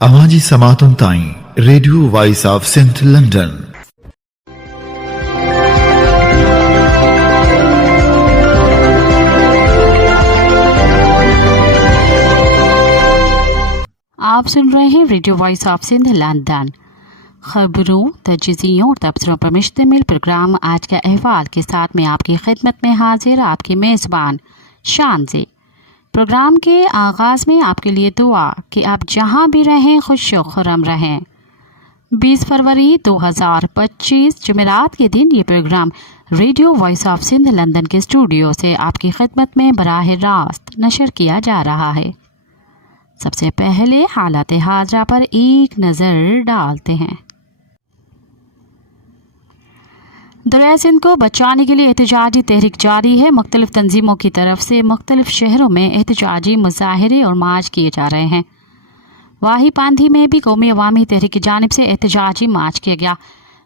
आवाज़ी समातुन ताईं radio voice of Sindh London. आप सुन रहे हैं radio voice of Sindh London. खबरों, तजज़ियों और तबसरों पर मुश्तमिल प्रोग्राम आज का अहवाल के साथ में आपकी खिदमत में हाजिर आपके मेज़बान शान से। प्रोग्राम के आगाज़ में आपके लिए दुआ कि आप जहां भी रहें खुश व खुर्रम रहें। 20 फरवरी 2025 जुमेरात के दिन ये programme radio voice of Sindh London के स्टूडियो से आपकी खिदमत में बराह रास्त नशर किया जा रहा है। सबसे पहले हालात हाजरा पर एक नज़र डालते हैं। दरिया सिंध को बचाने के लिए एहतजाजी तहरीक जारी है। मुख्तलिफ तंजीमों की तरफ से मुख्तलिफ शहरों में एहतजाजी मुजाहरे और मार्च किए जा रहे हैं। वाही पांधी में भी कौमी अवामी तहरीक की जानिब से एहतजाजी मार्च किया गया,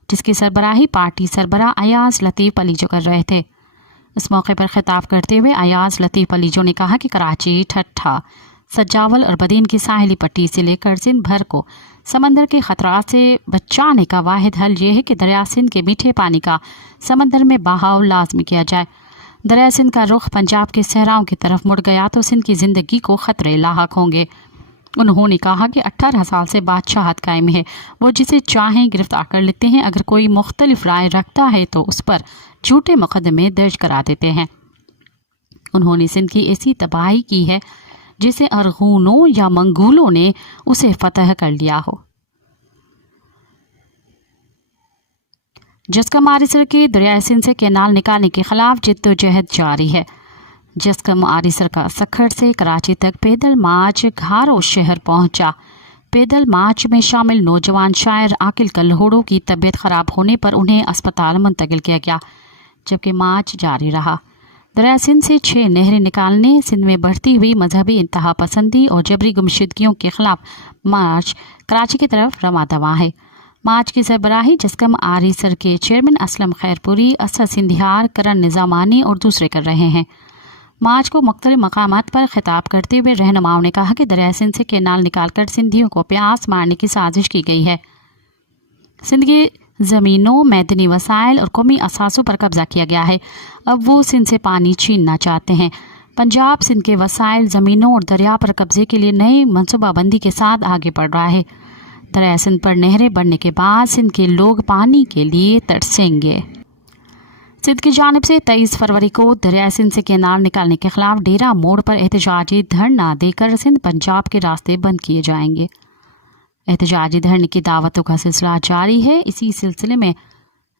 जिसकी सरबराही पार्टी सरबराह अयाज लतीफ़ अलीजो कर रहे थे। इस मौके पर खिताब करते हुए अयाज लतीफ़ अलीजो ने कहा कि कराची, ठट्ठा, सजावल और बदीन की साहिली पट्टी से लेकर सिंध भर को समंदर के खतरात से बचाने का वाहिद हल ये है कि दरिया सिंध के मीठे पानी का समंदर में बहाव लाजमी किया जाए। दरिया सिंध का रुख पंजाब के सहराओं की तरफ मुड़ गया तो सिंध की ज़िंदगी को ख़तरे लाहक होंगे। उन्होंने कहा कि 18 साल से बादशाहत कायम है, वो जिसे चाहें गिरफ्तार कर लेते हैं। अगर कोई मुख्तलिफ राय रखता है तो उस पर झूठे मुकदमे दर्ज करा देते हैं। उन्होंने सिंध की ऐसी तबाही की है जिसे अरगूनों या मंगोलों ने उसे फतह कर लिया हो। जस्कम आरिसर के दरिया सिंध से कैनाल निकालने के खिलाफ जिद्दोजहद जारी है। जस्कम आरिसर का सखर से कराची तक पैदल मार्च घारो शहर पहुंचा। पैदल मार्च में शामिल नौजवान शायर आकिल कल्होड़ों की तबीयत खराब होने पर उन्हें अस्पताल मुंतकिल किया गया, जबकि मार्च जारी रहा। दरिया सिंध से 6 नहरें निकालने, सिंध में बढ़ती हुई मजहबी इंतहा पसंदी और जबरी गुमशुदगियों के खिलाफ मार्च कराची की तरफ रवा दवा है। मार्च की सरबराही जस्कम आरिसर के चेयरमैन असलम खैरपुरी, असद सिंधियार, करण निज़ामानी और दूसरे कर रहे हैं। मार्च को मुख्तलिफ मकामात पर खिताब करते हुए रहनुमाओं ने कहा कि दरिया सिंध से कैनाल निकालकर सिंधियों को प्यास मारने की साजिश की गई है। सिंध के ज़मीनों, मैदनी वसाइल और कौमी असासों पर कब्जा किया गया है। अब वो सिंध से पानी छीनना चाहते हैं। पंजाब सिंध के वसाइल, ज़मीनों और दरिया पर कब्जे के लिए नई मनसूबाबंदी के साथ आगे बढ़ रहा है। दरिया सिंध पर नहरें बढ़ने के बाद सिंध के लोग पानी के लिए तरसेंगे। सिंध की जानिब से 23 फरवरी को दरिया सिंध से कैनाल निकालने के खिलाफ डेरा मोड़ पर एहतजाजी धरना देकर सिंध पंजाब के रास्ते बंद किए जाएंगे। एहतजाजी धरने की दावतों का सिलसिला जारी है। इसी सिलसिले में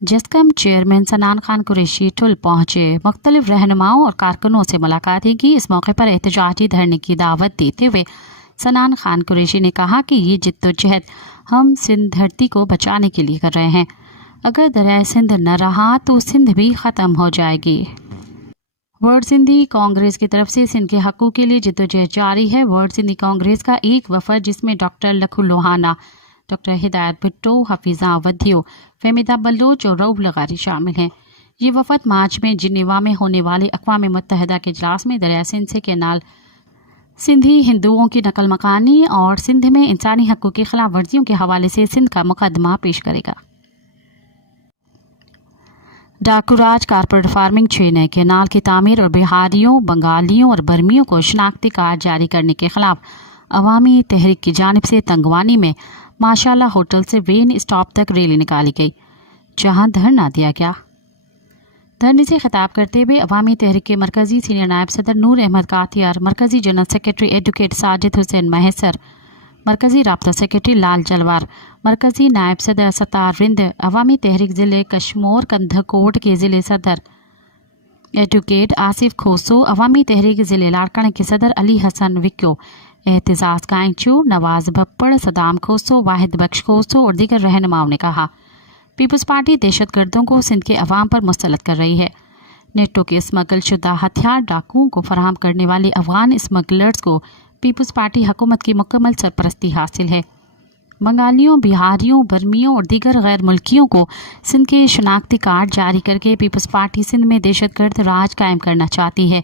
जस्कम चेयरमैन सनान खान कुरैशी ठुल पहुंचे। मुख्तलिफ रहनुमाओं और कारकुनों से मुलाकात की। इस मौके पर एहतजाजी धरने की दावत देते हुए सनान खान कुरैशी ने कहा कि ये जिद्दोजहद हम सिंध धरती को बचाने के लिए कर रहे हैं। अगर दरिया सिंध न रहा तो सिंध भी ख़त्म हो जाएगी। वर्ल्ड सिंधी कांग्रेस की तरफ से सिंध के हक़ों के लिए जिद्दोजहद जारी है। वर्ल्ड सिंधी कांग्रेस का एक वफद जिसमें डॉक्टर लखू लोहाना, डॉक्टर हिदायत भुट्टो, हफीज़ा वधियो, फहमीदा बलोच और रऊफ लगारी शामिल हैं। ये वफद मार्च में जिनेवा में होने वाले अक़वाम मुत्तहिदा के इजलास में दरिया सिंध से कैनाल, सिंधी हिंदुओं की नकल मकानी और सिंध में इंसानी हक़ों की खिलाफ वर्जियों के हवाले से सिंध का मुकदमा पेश करेगा। डाकूराज कारपेट फार्मिंग 6 नए कैनाल की तामीर और बिहारियों, बंगालियों और बर्मियों को शनाख्ती कार्ड जारी करने के खिलाफ अवामी तहरीक की जानिब से तंगवानी में माशाल्लाह होटल से वेन स्टॉप तक रैली निकाली गई, जहां धरना दिया गया। धरने से खिताब करते हुए अवामी तहरीक के मरकजी सीनियर नायब सदर नूर अहमद कातियार, मरकजी general secretary advocate Sajid Hussain Mahsar, मरकजी राब्ता सेक्रेटरी लाल जलवार, मरकजी नायब सदर सतार रिंद, अवामी तहरीक ज़िले कश्मोर कंधकोट के ज़िले सदर एडवोकेट आसिफ खोसो, अवामी तहरीक ज़िले लाड़काना के सदर अली हसन विक्यो, एहतजाज कांचू, नवाज भप्पड़, सदाम खोसो, वाहिद बख्श खोसो और दीगर रहनुमाओं ने कहा पीपल्स पार्टी दहशतगर्दों को सिंध के अवाम पर मुस्तलत कर रही है। नेटो के स्मगल शुदा हथियार डाकुओं को फराहम करने वाले अफगान स्मगलर्स को पीपल्स पार्टी हुकूमत की मुकम्मल सरपरस्ती हासिल है। बंगालियों, बिहारियों, बर्मियों और दीगर गैर मुल्कियों को सिंध के शनाख्ती कार्ड जारी करके पीपल्स पार्टी सिंध में दहशतगर्द राज कायम करना चाहती है।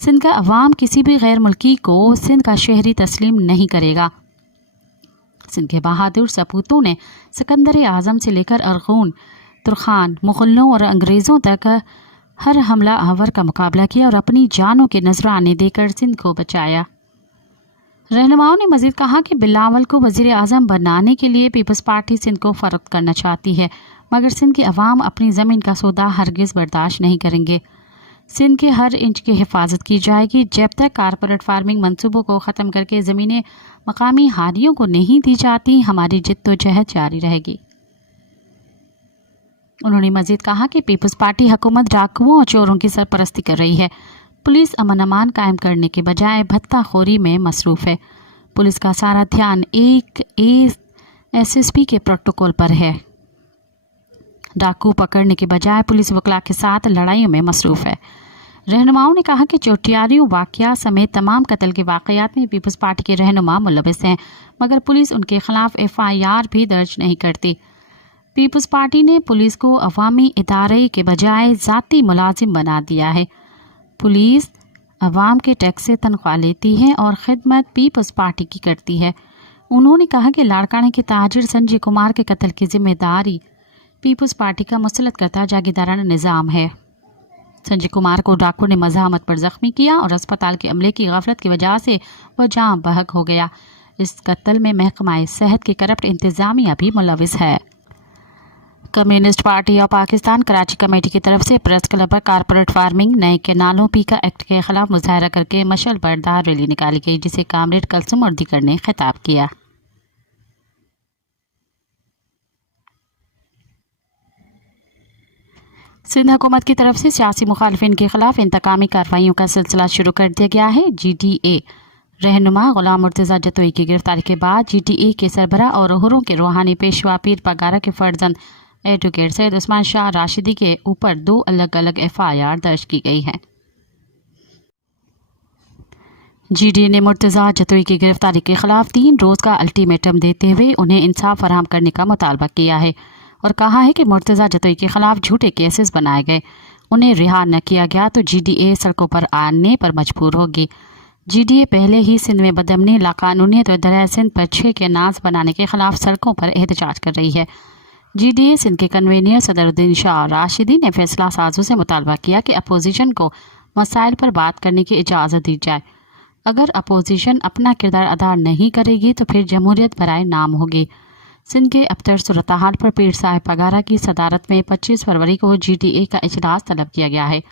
सिंध का अवाम किसी भी गैर मुल्की को सिंध का शहरी तस्लीम नहीं करेगा। सिंध के बहादुर सपूतों ने सिकंदर आज़म से लेकर अरगून, तुर्खान, मुगलों और अंग्रेज़ों तक हर हमला आवर का मुकाबला किया और अपनी जानों के नजराने देकर सिंध को बचाया। रहनुमाओं ने मजीद कहा कि बिलावल को वजीर आज़म बनाने के लिए पीपल्स पार्टी सिंध को फरोख्त करना चाहती है, मगर सिंध की अवाम अपनी ज़मीन का सौदा हरगिज़ बर्दाश्त नहीं करेंगे। सिंध के हर इंच की हिफाजत की जाएगी। जब तक कारपोरेट फार्मिंग मंसूबों को ख़त्म करके ज़मीनें मकामी हारियों को नहीं दी जाती, हमारी जिद्दोजहद जारी रहेगी। उन्होंने मजीद कहा कि पीपल्स पार्टी हुकूमत डाकुओं और चोरों की सरपरस्ती कर रही है। पुलिस अमन अमान कायम करने के बजाय भत्ताखोरी में मसरूफ़ है। पुलिस का सारा ध्यान एक SSP के प्रोटोकॉल पर है। डाकू पकड़ने के बजाय पुलिस वकला के साथ लड़ाइयों में मसरूफ़ है। रहनुमाओं ने कहा कि चोटियारियों वाक़या समेत तमाम कत्ल के वाक़यात में पीपल्स पार्टी के रहनुमा मुलविस हैं, मगर पुलिस उनके खिलाफ FIR भी दर्ज नहीं करती। पीपल्स पार्टी ने पुलिस को अवामी इदारे के बजाय ज़ाती मुलाजिम बना दिया है। पुलिस अवाम के टैक्स से तनख्वाह लेती है और खिदमत पीपल्स पार्टी की करती है। उन्होंने कहा कि लाड़काने के ताजिर संजय कुमार के कत्ल की जिम्मेदारी पीपल्स पार्टी का मुसलत करता जागीरदाराना निज़ाम है। संजय कुमार को डाकू ने मज़ाहमत पर ज़ख्मी किया और अस्पताल के अमले की गफलत की वजह से वह जाँ बहक हो गया। इस कत्ल में महकमा सेहत की करप्ट इंतज़ामिया भी मुलविस है। Communist party of Pakistan Karachi committee की तरफ से प्रेस क्लब पर कारपोरेट फार्मिंग नए केनालों पीका एक्ट के खिलाफ मुजाहरा करके मशल बरदार रैली निकाली गई, जिसे कामरेड कलसुम और दीगर ने खिताब किया। सिंध हुकूमत की तरफ से सियासी मुखालिफिन के खिलाफ इंतकामी कार्रवाइयों का सिलसिला शुरू कर दिया गया है। GDA रहनुमा गुलाम मुर्तज़ा जतोई की गिरफ्तारी के बाद GDA के सरबराह और हुर्रों के रूहानी पेशवा पीर पगारा के फर्जंद एडवोकेट सैयद उस्मान शाह राशिदी के ऊपर 2 अलग अलग FIR दर्ज की गई है। GDA ने मुर्तज़ा जतोई की गिरफ्तारी के खिलाफ 3 रोज़ का अल्टीमेटम देते हुए उन्हें इंसाफ फराहम करने का मुतालबा किया है और कहा है कि मुर्तज़ा जतोई के खिलाफ झूठे केसेस बनाए गए, उन्हें रिहा न किया गया तो GDA सड़कों पर आने पर मजबूर होगी। GDA पहले ही सिंध में बदअमनी, लाकानूनियत और दरिया सिंध पर 6 केनाल्स बनाने के खिलाफ सड़कों पर एहतजाज कर रही है। GDA सिंध के कन्वीनर सदरुद्दीन शाह राशिदी ने फैसला साजों से मुतालबा किया कि अपोजिशन को मसाइल पर बात करने की इजाज़त दी जाए। अगर अपोजिशन अपना किरदार अदा नहीं करेगी तो फिर जमहूरियत बराए नाम होगी। सिंध के अबतर सूरत हाल पर पीर साहिब पगारा की सदारत में 25 फरवरी को GDA का इजलास तलब किया गया है,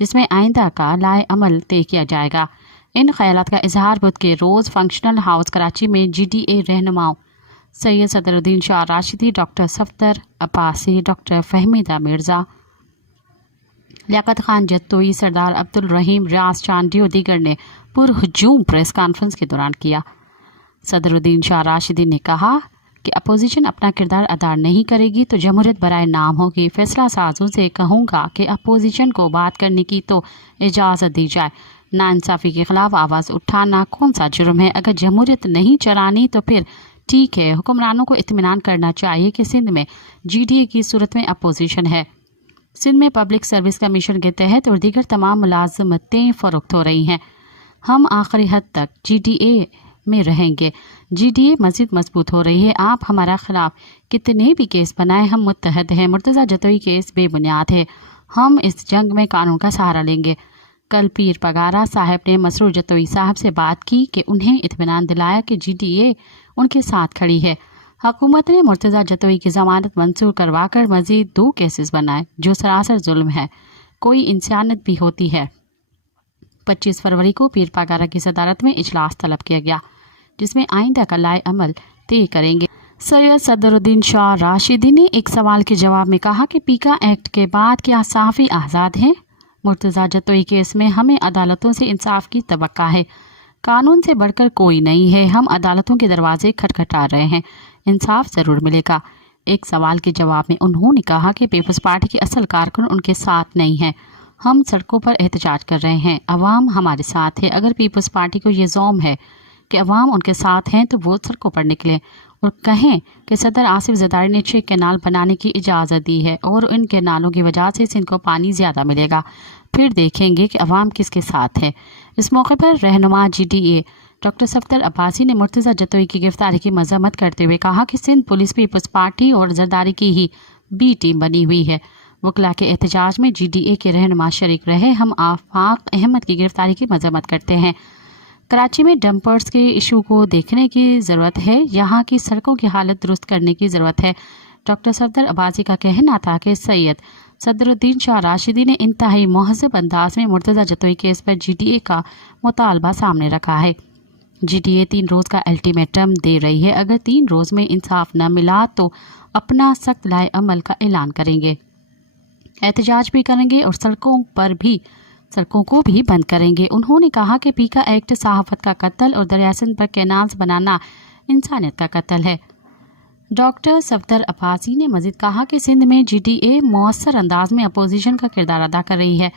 जिसमें आइंदा का लाए अमल तय किया जाएगा। इन ख्यालात का इजहार बुध के रोज़ फंक्शनल हाउस कराची में GDA रहनुमाओं सैयद सदरुद्दीन शाह राशिदी, डॉक्टर सफदर अब्बासी, डॉक्टर फहमीदा मिर्ज़ा, लियाकत खान जतोई, सरदार अब्दुल रहीम, रियाज चांदी और दीगर ने पुरहजूम प्रेस कॉन्फ्रेंस के दौरान किया। सदरुद्दीन शाह राशिदी ने कहा कि अपोजिशन अपना किरदार अदा नहीं करेगी तो जमहूरियत बराए नाम होगी। फैसला साजों से कहूँगा कि अपोजिशन को बात करने की तो इजाज़त दी जाए। नाइंसाफ़ी के खिलाफ आवाज़ उठाना कौन सा जुर्म है? अगर जमहूरियत नहीं चलानी तो फिर ठीक है। हुक्मरानों को इत्मीनान करना चाहिए कि सिंध में GDA की सूरत में अपोजिशन है। सिंध में पब्लिक सर्विस कमीशन के तहत और दीगर तमाम मुलाजमतें फ़रोख्त हो रही हैं। हम आखिरी हद तक GDA में रहेंगे। GDA मज़ीद मजबूत हो रही है। आप हमारा खिलाफ कितने भी केस बनाए, हम मुत्तहद हैं। मुर्तज़ा जतोई केस बेबुनियाद है। हम इस जंग में कानून का सहारा लेंगे। कल पीर पगारा साहब ने मसरूर जतोई साहब से बात की कि उन्हें इत्मीनान दिलाया कि GDA उनके साथ खड़ी है। हुकूमत ने मुर्तज़ा जतोई की ज़मानत मंसूर करवा कर मज़ीद 2 केसेस बनाए, जो सरासर जुल्म है। कोई इंसानियत भी होती है। 25 फरवरी को पीर पगारा की सदारत में इजलास तलब किया गया, जिसमें आइंदा का लाए अमल तय करेंगे। सैयद सदरुद्दीन शाह राशिदी ने एक सवाल के जवाब में कहा कि पीका एक्ट के बाद क्या सहाफ़ी आज़ाद हैं? मुर्तज़ा जतोई केस में हमें अदालतों से इंसाफ की तवक्का है। कानून से बढ़कर कोई नहीं है। हम अदालतों के दरवाजे खटखटा रहे हैं, इंसाफ ज़रूर मिलेगा। एक सवाल के जवाब में उन्होंने कहा कि पीपल्स पार्टी के असल कारकुन उनके साथ नहीं हैं। हम सड़कों पर एहतजाज कर रहे हैं, अवाम हमारे साथ है। अगर पीपल्स पार्टी को ये ज़ौम है कि अवाम उनके साथ हैं तो वो सड़कों पर निकलें और कहें कि सदर आसिफ ज़रदारी ने 6 कैनाल बनाने की इजाज़त दी है और इन कैनालों की वजह से सिंध को पानी ज़्यादा मिलेगा। फिर देखेंगे कि अवाम किसके साथ है। इस मौके पर रहनुमा GDA डॉक्टर सफ्दर अब्बासी ने मुर्तज़ा जतोई की गिरफ्तारी की मजम्मत करते हुए कहा कि सिंध पुलिस पीपल्स पार्टी और जरदारी की ही बी टीम बनी हुई है। वकला के एहतजाज में GDA के रहनुमा शरीक रहे। हम आफाक अहमद की गिरफ्तारी की मजम्मत करते हैं। कराची में डंपर्स के इशू को देखने की ज़रूरत है, यहाँ की सड़कों की हालत दुरुस्त करने की ज़रूरत है। डॉक्टर सफ्दर अब्बासी का कहना था कि सैयद सदरुद्दीन शाह राशिदी ने इंतहाई महज़ब अंदाज में मुर्तज़ा जतोई केस पर GDA का मुतालबा सामने रखा है। GDA 3 रोज़ का अल्टीमेटम दे रही है। अगर 3 रोज़ में इंसाफ न मिला तो अपना सख्त लाए अमल का ऐलान करेंगे, एहतजाज भी करेंगे और सड़कों को भी बंद करेंगे। उन्होंने कहा कि पीका एक्ट सहाफ़त का कत्ल और दरिया सिंध पर कैनाल्स बनाना इंसानियत का कत्ल है। डॉक्टर सफ्दर अब्बासी ने मजीद कहा कि सिंध में GDA मौसर अंदाज में अपोजिशन का किरदार अदा कर रही है।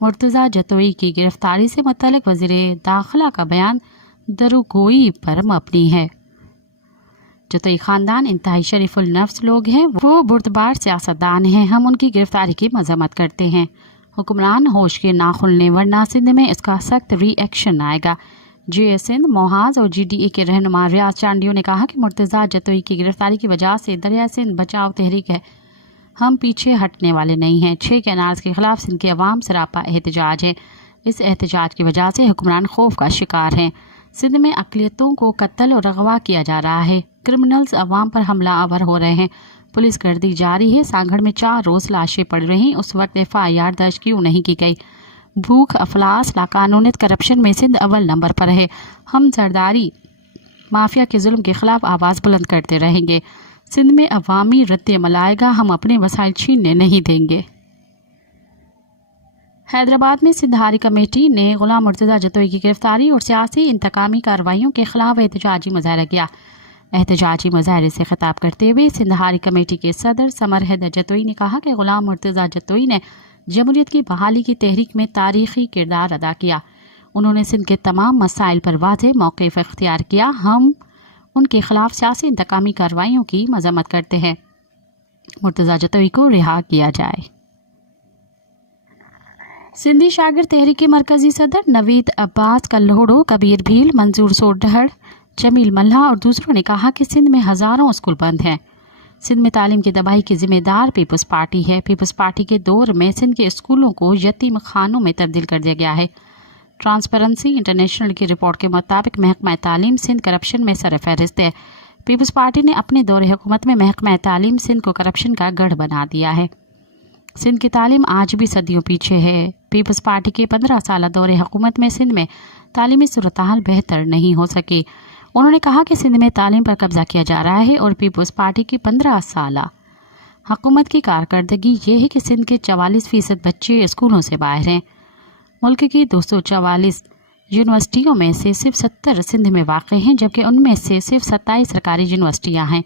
मुर्तज़ा जतोई की गिरफ्तारी से मुतल्लिक़ वज़ीर दाखिला का बयान दरुगोई पर मबनी है। जतोई ख़ानदान इंतहाई शरीफुल नफ्स लोग हैं, वो बुर्दबार सियासतदान हैं। हम उनकी गिरफ्तारी की मजम्मत करते हैं। हुक्मरान होश के ना खुलने वरना सिंध में इसका सख्त रिएक्शन आएगा। JS सिंध, मोहाज और GDA के रहनुमा रियाज चांडियों ने कहा कि मुर्तज़ा जतोई की गिरफ्तारी की वजह से दरिया सिंध बचाव तहरीक है। हम पीछे हटने वाले नहीं हैं। 6 कैनाल्स के खिलाफ सिंध के अवाम सरापा एहतजाज है। इस एहतजाज की वजह से हुक्मरान खौफ का शिकार हैं। सिंध में अक़लियतों को कत्ल और अगवा किया जा रहा है। क्रिमिनल्स अवाम पर हमला आवर हो रहे हैं। पुलिस गर्दी जारी है। सांगड़ में 4 रोज़ लाशें पड़ रही। उस वक्त FIR दर्ज क्यों नहीं की गई? भूख, अफलास, लाकानूनियत, करप्शन में सिंध अव्वल नंबर पर है। हम जरदारी माफिया के जुल्म के खिलाफ आवाज़ बुलंद करते रहेंगे। सिंध में अवामी रद्द-ए-अमल आएगा। हम अपने वसाइल छीनने नहीं देंगे। हैदराबाद में सिंधारी कमेटी ने गुलाम मुर्तज़ा जतोई की गिरफ्तारी और सियासी इंतकामी कार्रवाइयों के खिलाफ एहतजाजी मुजाहरा किया। एहतजाजी मुजाहरे से खिताब करते हुए सिंधारी कमेटी के सदर समर हैदर जतोई ने कहा कि गुलाम मुर्तज़ा जतोई ने जमहूरियत की बहाली की तहरीक में तारीखी किरदार अदा किया। उन्होंने सिंध के तमाम मसाइल पर वाज़ेह मौक़िफ़ इख्तियार किया। हम उनके खिलाफ सियासी इंतकामी कार्रवाइयों की मजम्मत करते हैं। मुर्तज़ा जतोई को रिहा किया जाए। सिंधी शागिर तहरीक के मरकजी सदर नवीद अब्बास कल्होड़ो, कबीर भील, मंजूर सोडहड़, जमील मल्हा और दूसरों ने कहा कि सिंध में हज़ारों स्कूल बंद हैं। सिंध में तालीम की तबाही की जिम्मेदार पीपल्स पार्टी है। पीपल्स पार्टी के दौर में सिंध के स्कूलों को यतीम खानों में तब्दील कर दिया गया है। ट्रांसपेरेंसी इंटरनेशनल की रिपोर्ट के मुताबिक महकमा तालीम सिंध करप्शन में सरफहरिस्त है। पीपल्स पार्टी ने अपने दौरे हुकूमत में महकमा तालीम सिंध को करप्शन का गढ़ बना दिया है। सिंध की तालीम आज भी सदियों पीछे है। पीपल्स पार्टी के 15 साल दौरे हुकूमत में सिंध में तालीमी सूरत-ए-हाल बेहतर नहीं हो सकी। उन्होंने कहा कि सिंध में तालीम पर कब्जा किया जा रहा है और पीपल्स पार्टी की 15 साल हुकूमत की कारकर्दगी ये है कि सिंध के 44% बच्चे स्कूलों से बाहर हैं। मुल्क की 244 यूनिवर्सिटियों में से सिर्फ 70 सिंध में वाक़ हैं, जबकि उनमें से सिर्फ 27 सरकारी यूनिवर्सिटियाँ हैं।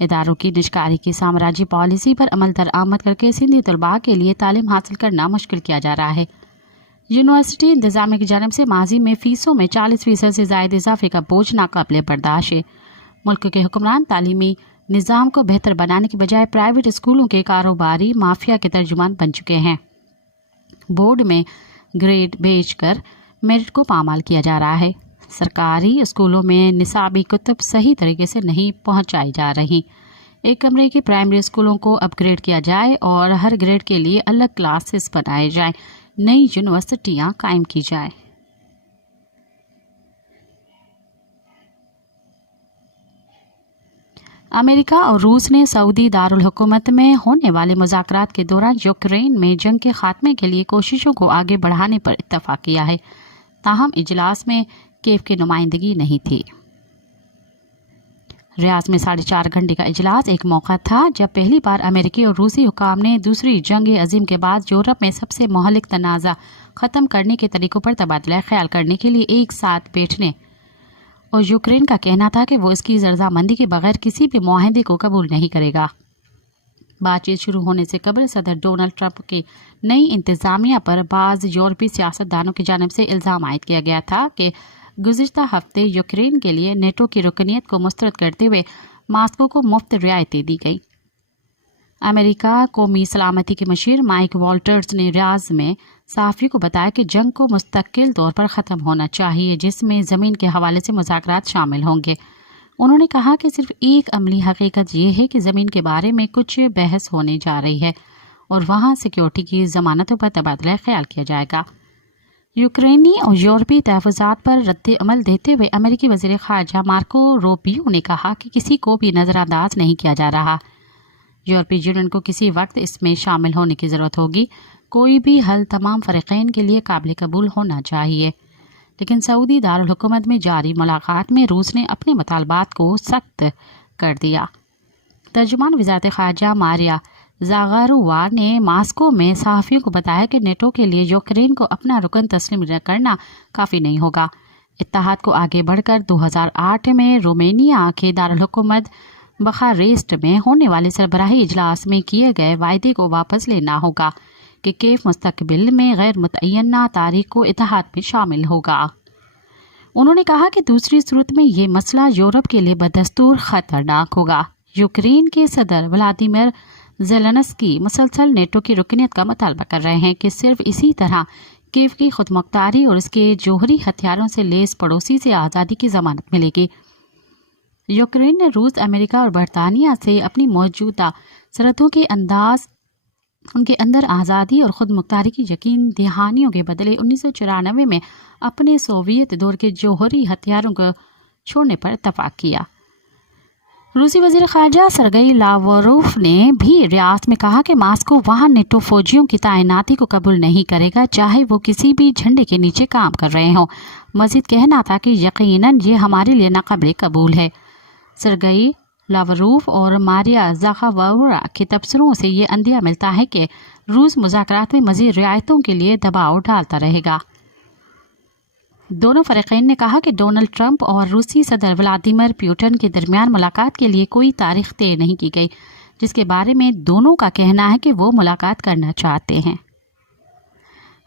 इदारों की निजकारी की साम्राज्य पॉलिसी पर अमल दरामद करके सिंधी तलबा के लिए तालीम हासिल करना मुश्किल किया जा रहा है। यूनिवर्सिटी इंतजामिया की जानब से माजी में फ़ीसों में 40% से ज़ायद इजाफे का बोझ नाकाबिले बर्दाश्त है। मुल्क के हुक्मरान तालीमी निज़ाम को बेहतर बनाने की बजाय प्राइवेट स्कूलों के कारोबारी माफिया के तर्जुमान बन चुके हैं। बोर्ड में ग्रेड बेचकर मेरिट को पामाल किया जा रहा है। सरकारी स्कूलों में निसाबी कुतुब सही तरीके से नहीं पहुंचाई जा रही। एक कमरे के प्राइमरी स्कूलों को अपग्रेड किया जाए और हर ग्रेड के लिए अलग क्लासेस बनाए जाएं। नई यूनिवर्सिटियां कायम की जाए। अमेरिका और रूस ने सऊदी दारुल हुकूमत में होने वाले मुज़ाकरात के दौरान यूक्रेन में जंग के खात्मे के लिए कोशिशों को आगे बढ़ाने पर इत्तफाक किया है। ताहम इजलास में कीव की नुमाइंदगी नहीं थी। रियाज में 4.5 घंटे का इजलास एक मौका था जब पहली बार अमेरिकी और रूसी हुकाम ने दूसरी जंग अजीम के बाद यूरोप में सबसे मोहलिक तनाज़ा ख़त्म करने के तरीक़ों पर तबादला ख्याल करने के लिए एक साथ बैठने, और यूक्रेन का कहना था कि वो इसकी रज़ामंदी के बगैर किसी भी मुआहदे को कबूल नहीं करेगा। बातचीत शुरू होने से कबल सदर डोनाल्ड ट्रंप की नई इंतज़ामिया पर बाज़ यूरोपीय सियासतदानों की जानिब से इल्ज़ाम आयद किया गया था कि गुज़िश्ता हफ्ते यूक्रेन के लिए नेटो की रुकनीत को मुस्तरद करते हुए मास्को को मुफ्त रियायतें दी गई। अमेरिका कौमी सलामती के मशीर माइक वॉल्टर्स ने रियाज में صحافی کو بتایا کہ جنگ کو مستقل طور پر ختم ہونا چاہیے، جس میں زمین کے حوالے سے مذاکرات شامل ہوں گے۔ انہوں نے کہا کہ صرف ایک عملی حقیقت یہ ہے کہ زمین کے بارے میں کچھ بحث ہونے جا رہی ہے اور وہاں سیکیورٹی کی ضمانتوں پر تبادلہ خیال کیا جائے گا۔ یوکرینی اور یورپی تحفظات پر رد عمل دیتے ہوئے امریکی وزیر خارجہ مارکو روبیو نے کہا کہ کسی کو بھی نظر انداز نہیں کیا جا رہا۔ یورپی یونین کو کسی وقت اس میں شامل ہونے کی ضرورت ہوگی۔ کوئی بھی حل تمام فریقین کے لیے قابل قبول ہونا چاہیے، لیکن سعودی دارالحکومت میں جاری ملاقات میں روس نے اپنے مطالبات کو سخت کر دیا۔ ترجمان وزارت خارجہ ماریا زاغاروا نے ماسکو میں صحافیوں کو بتایا کہ نیٹو کے لیے یوکرین کو اپنا رکن تسلیم کرنا کافی نہیں ہوگا۔ اتحاد کو آگے بڑھ کر 2008 میں رومینیا کے دارالحکومت بخاریسٹ میں ہونے والے سربراہی اجلاس میں کیے گئے وعدے کو واپس لینا ہوگا کہ کیف مستقبل میں غیر متعینہ تاریخ کو اتحاد میں شامل ہوگا۔ انہوں نے کہا کہ دوسری صورت میں یہ مسئلہ یورپ کے لیے بدستور خطرناک ہوگا۔ یوکرین کے صدر ولادیمیر زیلنسکی مسلسل نیٹو کی رکنیت کا مطالبہ کر رہے ہیں کہ صرف اسی طرح کیف کی خود مختاری اور اس کے جوہری ہتھیاروں سے لیس پڑوسی سے آزادی کی ضمانت ملے گی۔ یوکرین نے روس، امریکہ اور برطانیہ سے اپنی موجودہ سرحدوں کے ان کے اندر آزادی اور خود مختاری کی یقین دہانیوں کے بدلے 1994 میں اپنے سوویت دور کے جوہری ہتھیاروں کو چھوڑنے پر اتفاق کیا۔ روسی وزیر خارجہ سرگئی لاوروف نے بھی ریاض میں کہا کہ ماسکو وہاں نیٹو فوجیوں کی تعیناتی کو قبول نہیں کرے گا، چاہے وہ کسی بھی جھنڈے کے نیچے کام کر رہے ہوں۔ مزید کہنا تھا کہ یقیناً یہ ہمارے لیے ناقابل قبول ہے۔ سرگئی لاوروف اور ماریا زاغاروا کے تبصروں سے یہ اندیہ ملتا ہے کہ روس مذاکرات میں مزید رعایتوں کے لیے دباؤ ڈالتا رہے گا۔ دونوں فریقین نے کہا کہ ڈونلڈ ٹرمپ اور روسی صدر ولادیمیر پوٹن کے درمیان ملاقات کے لیے کوئی تاریخ طے نہیں کی گئی، جس کے بارے میں دونوں کا کہنا ہے کہ وہ ملاقات کرنا چاہتے ہیں۔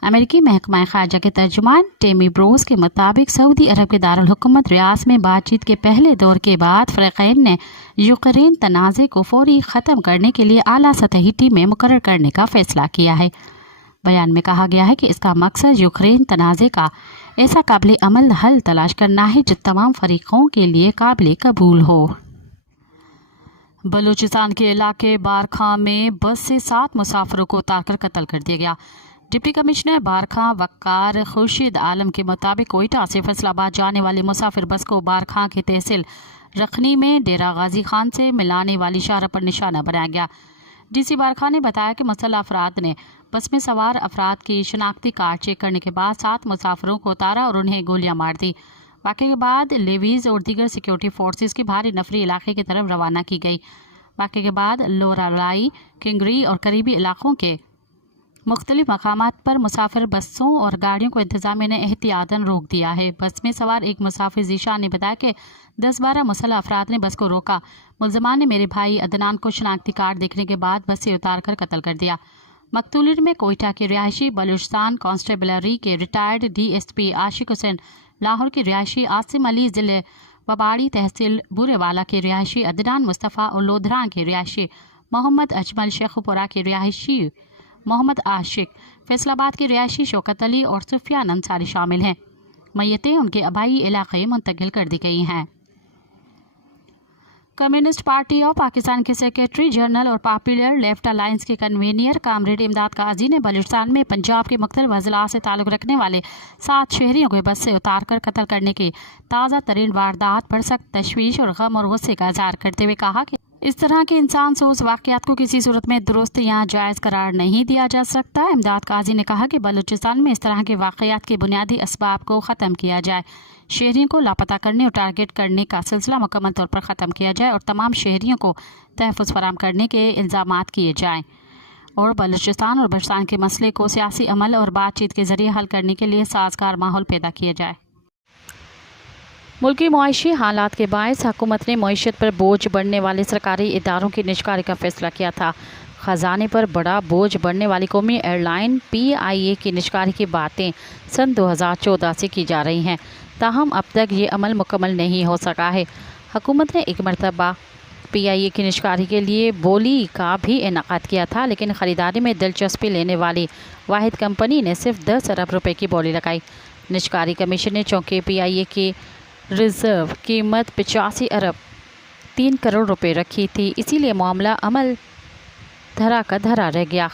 امریکی محکمہ خارجہ کے ترجمان ٹیمی بروس کے مطابق سعودی عرب کے دارالحکومت ریاض میں بات چیت کے پہلے دور کے بعد فریقین نے یوکرین تنازع کو فوری ختم کرنے کے لیے اعلیٰ سطحی ٹیمیں مقرر کرنے کا فیصلہ کیا ہے۔ بیان میں کہا گیا ہے کہ اس کا مقصد یوکرین تنازع کا ایسا قابل عمل حل تلاش کرنا ہے جو تمام فریقوں کے لیے قابل قبول ہو۔ بلوچستان کے علاقے بارکھاں میں بس سے 7 مسافروں کو اتار کر قتل کر دیا گیا۔ ڈپٹی کمشنر بارکھاں وقار خورشید عالم کے مطابق کوئٹہ سے فیصل آباد جانے والی مسافر بس کو بارکھاں کی تحصیل رکھنی میں ڈیرہ غازی خان سے ملانے والی شاہراہ پر نشانہ بنایا گیا۔ ڈی سی بارکھاں نے بتایا کہ مسلح افراد نے بس میں سوار افراد کی شناختی کارڈ چیک کرنے کے بعد 7 مسافروں کو اتارا اور انہیں گولیاں مار دی۔ واقعے کے بعد لیویز اور دیگر سیکیورٹی فورسز کی بھاری نفری علاقے کی طرف روانہ کی گئی۔ واقعے کے بعد لورالائی، کنگری اور قریبی علاقوں کے مختلف مقامات پر مسافر بسوں اور گاڑیوں کو انتظامیہ نے احتیاطاً روک دیا ہے۔ بس میں سوار ایک مسافر ذیشان نے بتایا کہ 10-12 مسلح افراد نے بس کو روکا۔ ملزمان نے میرے بھائی عدنان کو شناختی کارڈ دیکھنے کے بعد بس سے اتار کر قتل کر دیا۔ مقتولین میں کوئٹہ کے رہائشی، بلوچستان کانسٹیبلری کے ریٹائرڈ ڈی ایس پی عاشق حسین، لاہور کے رہائشی عاصم علی، ضلع وباڑی تحصیل بورے والا کے رہائشی عدنان مصطفیٰ اور لودھراں کے رہائشی محمد اجمل، شیخ پورہ کے رہائشی محمد عاشق، فیصل آباد کے رہائشی شوکت علی اور سفیان انصاری شامل ہیں۔ میتیں ان کے آبائی علاقے منتقل کر دی گئی ہیں۔ کمیونسٹ پارٹی آف پاکستان کے سیکریٹری جنرل اور پاپولر لیفٹ الائنس کے کنوینر کامریڈ امداد قاضی نے بلوچستان میں پنجاب کے مختلف اضلاع سے تعلق رکھنے والے 7 شہریوں کو بس سے اتار کر قتل کرنے کی تازہ ترین واردات پر سخت تشویش اور غم اور غصے کا اظہار کرتے ہوئے کہا کہ اس طرح کے انسان سوز واقعات کو کسی صورت میں درست یا جائز قرار نہیں دیا جا سکتا۔ امداد قاضی نے کہا کہ بلوچستان میں اس طرح کے واقعات کے بنیادی اسباب کو ختم کیا جائے، شہریوں کو لاپتہ کرنے اور ٹارگٹ کرنے کا سلسلہ مکمل طور پر ختم کیا جائے اور تمام شہریوں کو تحفظ فراہم کرنے کے الزامات کیے جائیں اور بلوچستان اور بلوچستان کے مسئلے کو سیاسی عمل اور بات چیت کے ذریعے حل کرنے کے لیے سازگار ماحول پیدا کیا جائے۔ ملکی معاشی حالات کے باعث حکومت نے معیشت پر بوجھ بڑھنے والے سرکاری اداروں کی نجکاری کا فیصلہ کیا تھا۔ خزانے پر بڑا بوجھ بڑھنے والی قومی ایئر لائن PIA کی نجکاری کی باتیں سن 2014 سے کی جا رہی ہیں، تاہم اب تک یہ عمل مکمل نہیں ہو سکا ہے۔ حکومت نے ایک مرتبہ PIA की निष्कारी के लिए बोली का भी इनेकाद किया था, लेकिन ख़रीदारी में दिलचस्पी लेने वाली वाहिद कंपनी ने सिर्फ 10 अरब रुपए की बोली लगाई। निष्कारी कमीशन ने चूँकि PIA की रिज़र्व कीमत 85 अरब 3 करोड़ रुपए रखी थी, इसीलिए मामला अमल धरा का धरा रह गया।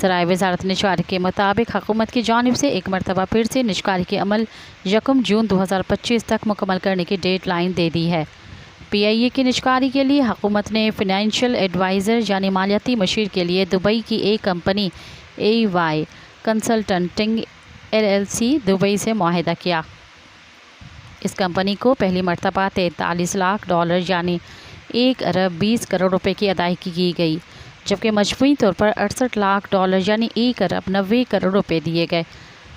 ज़राए वज़ारत निष्कारी के मुताबिक हुकूमत की जानिब से एक मरतबा फिर से निष्कारी के अमल 1 जून 2025 तक मुकम्मल करने की डेड लाइन दे दी है। PIA की निष्कारी के लिए हुकूमत ने फ़ाइनेंशियल एडवाइज़र यानी मालियाती मशीर के लिए दुबई की एक कंपनी AY कंसल्टेंटिंग LLC दुबई से मुआहिदा किया। इस कंपनी को पहली मरतबा $43 लाख यानी 1 अरब 20 करोड़ रुपए की अदायगी की गई, जबकि मजमूई तौर पर $68 लाख यानी 1 अरब 90 करोड़ रुपए दिए गए।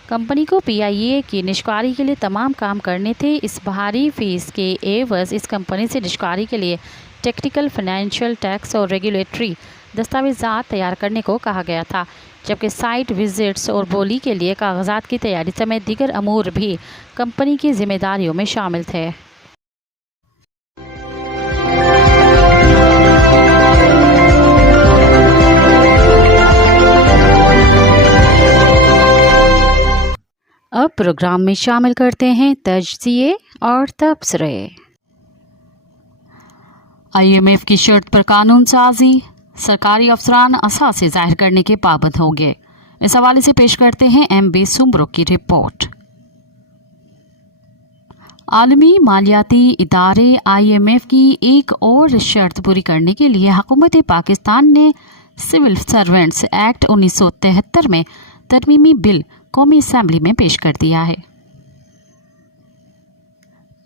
कंपनी को PIA की निष्कारी के लिए तमाम काम करने थे। इस भारी फीस के एवज़ इस कंपनी से निष्कारी के लिए टेक्निकल, फाइनेंशियल, टैक्स और रेगुलेटरी दस्तावेज़ात तैयार करने को कहा गया था, जबकि साइट विजिट्स और बोली के लिए कागजात की तैयारी समेत दीगर अमूर भी कंपनी की जिम्मेदारियों में शामिल थे। अब प्रोग्राम में शामिल करते हैं तजज़िये और तबसरे। IMF की शर्त पर कानून साजी, सरकारी अफसरान असासे जाहिर करने के पाबंद होंगे। इस हवाले से पेश करते हैं MB सुमरो की रिपोर्ट। आलमी मालियाती इदारे IMF की एक और शर्त पूरी करने के लिए हुकूमत पाकिस्तान ने सिविल सर्वेंट्स एक्ट 1973 में तरमीमी बिल कौमी असम्बली में पेश कर दिया है।